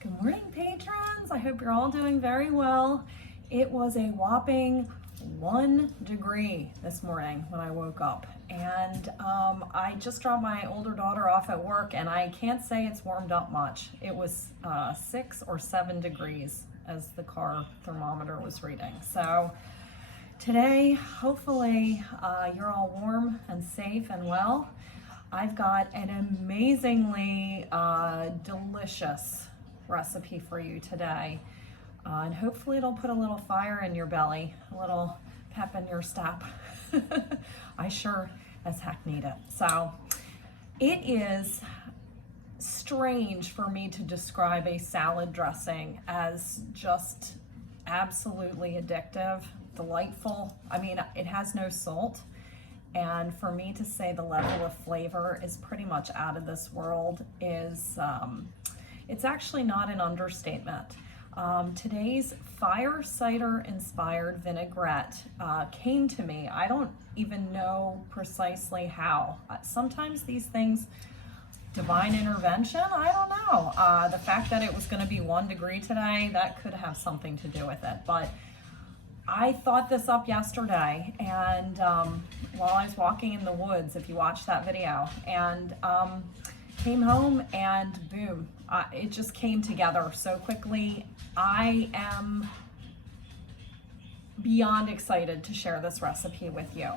Good morning, patrons. I hope you're all doing very well. It was a whopping 1 degree this morning when I woke up, and I just dropped my older daughter off at work, and I can't say it's warmed up much. It was 6 or 7 degrees as the car thermometer was reading. So today, hopefully, you're all warm and safe and well. I've got an amazingly delicious recipe for you today, and hopefully it'll put a little fire in your belly, a little pep in your step. I sure as heck need it. So it is strange for me to describe a salad dressing as just absolutely addictive, delightful. I mean, it has no salt. And for me to say the level of flavor is pretty much out of this world is, it's actually not an understatement. Today's fire cider inspired vinaigrette came to me. I don't even know precisely how. Sometimes these things, divine intervention, I don't know. The fact that it was gonna be 1 degree today, that could have something to do with it. But I thought this up yesterday, and while I was walking in the woods, if you watched that video, and came home and boom, it just came together so quickly. I am beyond excited to share this recipe with you.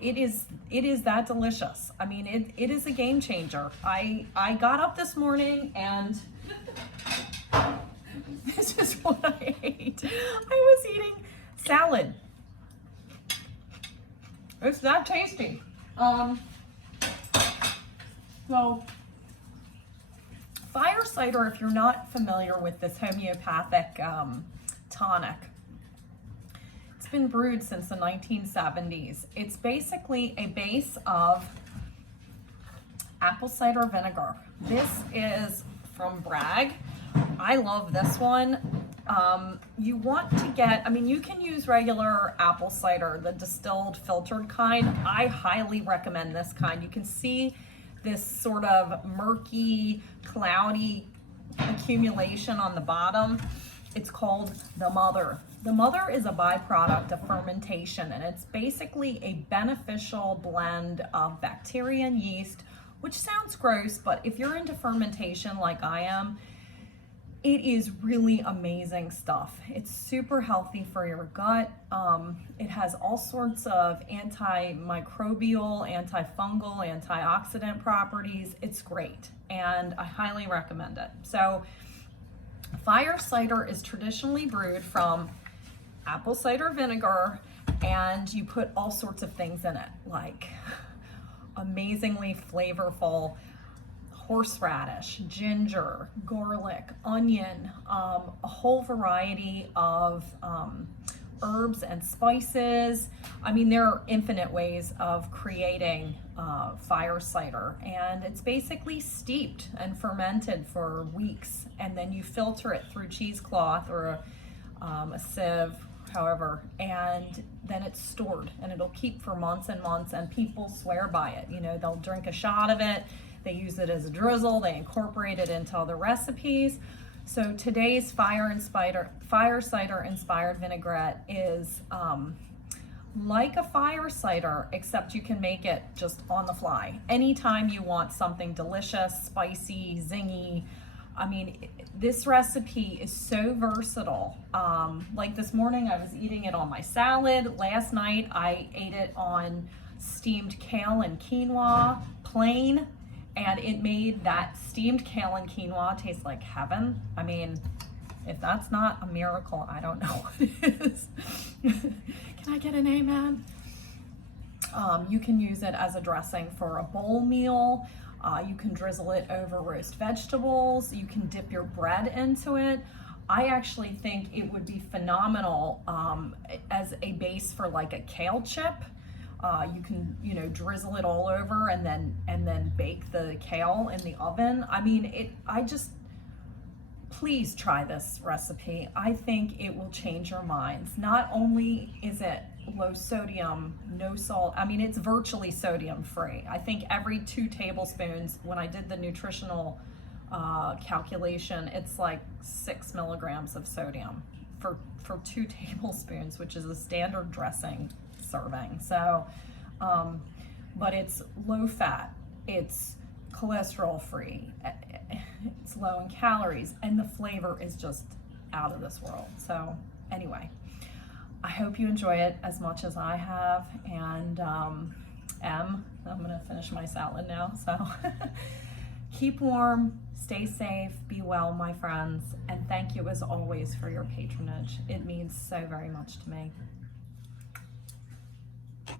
It is that delicious. I mean, it is a game changer. I got up this morning and this is what I ate. I was eating salad. It's that tasty. So, fire cider, if you're not familiar with this homeopathic tonic, it's been brewed since the 1970s. It's basically a base of apple cider vinegar. This is from Bragg. I love this one. You want to get, I mean, you can use regular apple cider, the distilled filtered kind. I highly recommend this kind. You can see this sort of murky, cloudy accumulation on the bottom. It's called the mother. The mother is a byproduct of fermentation, and it's basically a beneficial blend of bacteria and yeast, which sounds gross, but if you're into fermentation like I am, it is really amazing stuff. It's super healthy for your gut. It has all sorts of antimicrobial, antifungal, antioxidant properties. It's great, and I highly recommend it. So, fire cider is traditionally brewed from apple cider vinegar, and you put all sorts of things in it, like amazingly flavorful horseradish, ginger, garlic, onion, a whole variety of herbs and spices. I mean, there are infinite ways of creating fire cider, and it's basically steeped and fermented for weeks, and then you filter it through cheesecloth or a sieve, however, and then it's stored, and it'll keep for months and months, and people swear by it. You know, they'll drink a shot of it. They use it as a drizzle. They incorporate it into other recipes. So today's fire cider inspired vinaigrette is like a fire cider, except you can make it just on the fly. Anytime you want something delicious, spicy, zingy. I mean, this recipe is so versatile. Like this morning, I was eating it on my salad. Last night, I ate it on steamed kale and quinoa, plain. And it made that steamed kale and quinoa taste like heaven. I mean, if that's not a miracle, I don't know what is. Can I get an amen? You can use it as a dressing for a bowl meal. You can drizzle it over roast vegetables. You can dip your bread into it. I actually think it would be phenomenal as a base for like a kale chip. You can, you know, drizzle it all over and then bake the kale in the oven. I mean, please try this recipe. I think it will change your minds. Not only is it low sodium, no salt, I mean, it's virtually sodium free. I think every 2 tablespoons, when I did the nutritional calculation, it's like 6 milligrams of sodium for 2 tablespoons, which is a standard dressing serving. So, but it's low fat, it's cholesterol free, it's low in calories, and the flavor is just out of this world. So anyway, I hope you enjoy it as much as I have, and I'm gonna finish my salad now. So keep warm, stay safe, be well, my friends, and thank you as always for your patronage. It means so very much to me.